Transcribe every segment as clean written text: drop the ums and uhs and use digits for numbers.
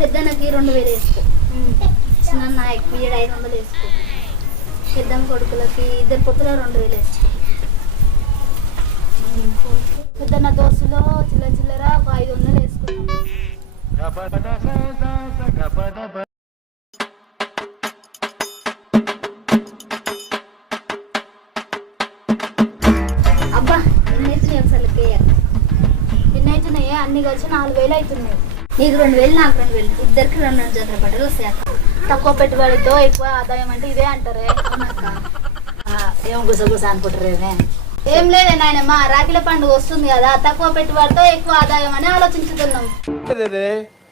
పెద్దనకి 2000 వేసుకో, చిన్న ఎక్కువ 500 వేసుకో, పెద్దమ్మ కొడుకులకి ఇద్దరు పొత్తులో 2000 వేసుకో, పెద్దన్న దోస్తులో చిల్లర ఒక 500 వేసుకున్నాం. అబ్బా ఎన్నైతున్నాయి ఒకసారి ఎన్నైతున్నాయి, అన్ని కలిసి 4000 అవుతున్నాయి. నీకు 2000 నాకు 2000, ఇద్దరికి 2 జతల బట్టలు వస్తాయి అక్క. తక్కువ పెట్టుబడితో ఎక్కువ ఆదాయం అంటే ఇదే అంటారే అక్క. ఏం గుసగుస అనుకుంటారేమే. ఏం లేదే నాయనమ్మ, రాఖీల పండుగ వస్తుంది కదా, తక్కువ పెట్టుబడితో ఎక్కువ ఆదాయం అని ఆలోచించుతున్నాం.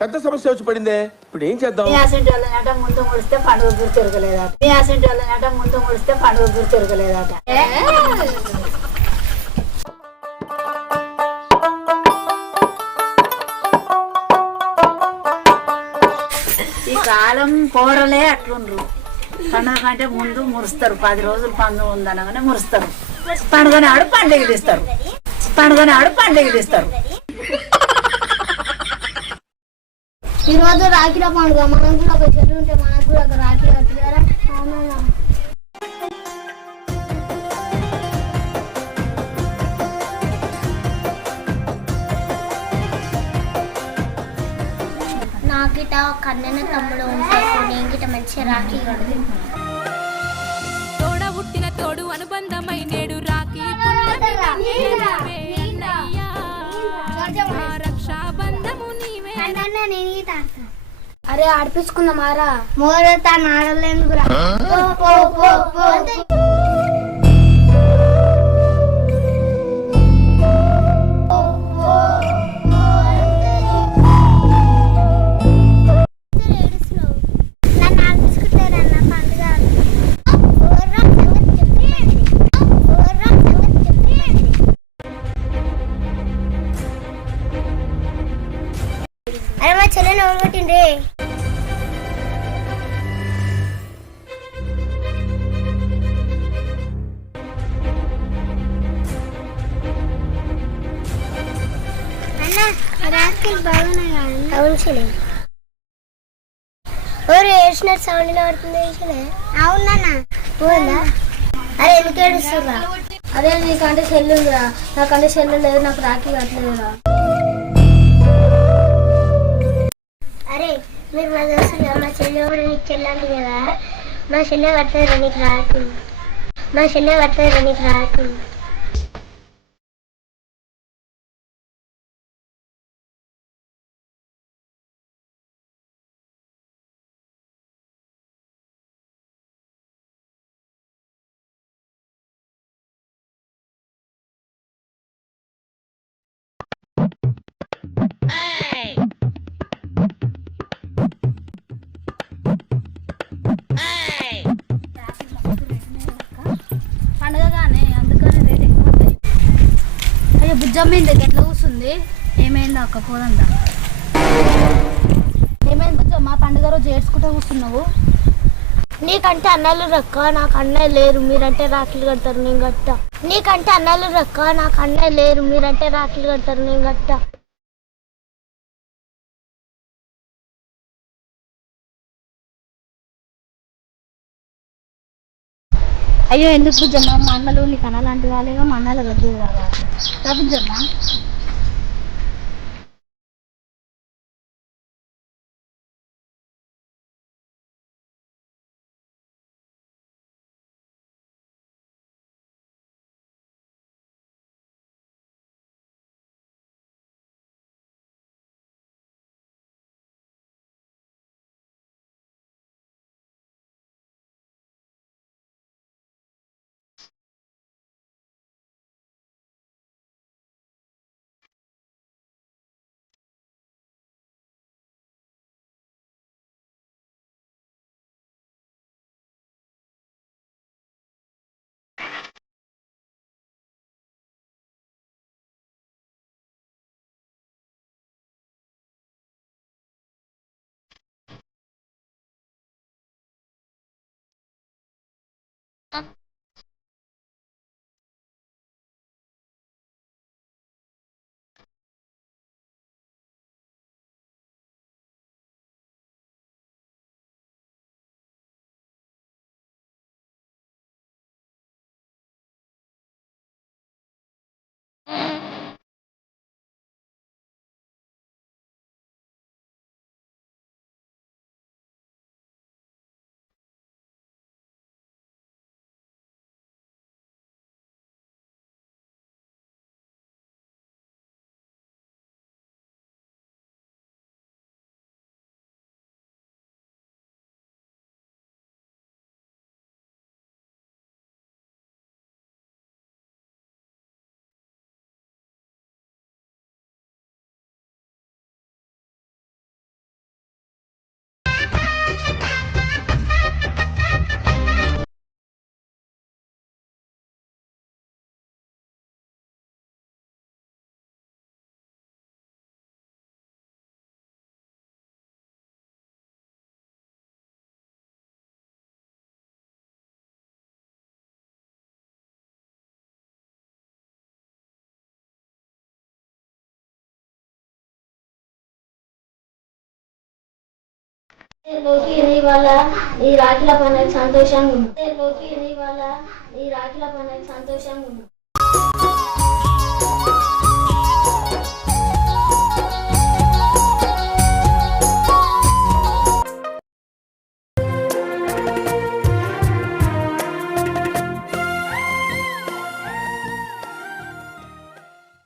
పెద్ద సమస్య వచ్చి పడిందే, ఇప్పుడు ఏం చేద్దాం? యాసంటి వాళ్ళ ముందు ముడిస్తే పండుగ గురి తిరగలేదట. యాసంటి వాళ్ళ ముందు ముడిస్తే పండుగ గురి తిరగలేదట. ఈ కాలం కూరలే అట్లుండ్రు. పండుగ కంటే ముందు మురుస్తారు, 10 రోజులు పండుగ ఉందనగానే మురుస్తారు. పండుగ నాడు పండుగలు ఇస్తారు. ఈ రోజు రాఖీల పండుగ, మనం కూడా ఒక చెల్లి ఉంటే మనకు కూడా ఒక రాఖీ కట్టుతారా? నాకిట కన్నెన తమ్ముడు ఉంటాడు, నేను గిట మంచిగా రాఖీ కడదు. తోడ పుట్టిన తోడు అనుబంధమై నేడు రాఖీ రక్షాబంధము నీవే. అరే ఆడిపించుకుందామారా, మోరతా ఆడలేందుకురా. అరే మా చెల్లెని ఓడగొట్టిండే. రాఖీలు బాగున్నాయి కదా? అవును చెల్లె. ఎవరు ఏడ్చినట్టు సౌండ్ పడుతుంది. అవునన్నా పోయిందా? అరే ఎందుకు ఏడుస్తురా? అరే నీకంటే చెల్లు ఉందిరా, నాకంటే చెల్లు లేదు, నాకు రాఖీ కట్టలేదురా. అరే మీరు మా దోస్తులు, మా చెల్లి కూడా నీకు చెల్లండి కదా, మా చెల్లె కట్టలేదురా నీకు రాఖీ. పండుగగానే అందుకని రేట్ ఎక్కువ ఉంటాయి. అయ్యో బుజ్జమ్మైంది ఎట్లా కూర్చుంది, ఏమైంది అక్క పోదందా? ఏమైంది బుజ్జమ్మ, పండుగ రోజు ఏడ్చుకుంటూ కూర్చున్నావు? నీకంటే అన్నలు రక్క, నాకు అన్నయ్య లేరు, మీరంటే రాఖీలు కడతారు నేను గట్ట. నీకంటే అన్నలు రక్క, నాకు అన్నయ్య లేరు, మీరంటే రాఖీలు కడతారు నేను గట్ట. అయ్యో ఎందుకు బుజ్జమ్మ, మా అన్నలు నీకు అన్నలాంటి వాళ్ళేగా, మా అన్నలు వద్దు కదా బుజ్జమ్మ. లోకి ఇవాళ ఈ రాఖీల పండుగ సంతోషంగా ఉంది. లోకి ఇవాళ ఈ రాఖీల పండుగ సంతోషంగా ఉంది.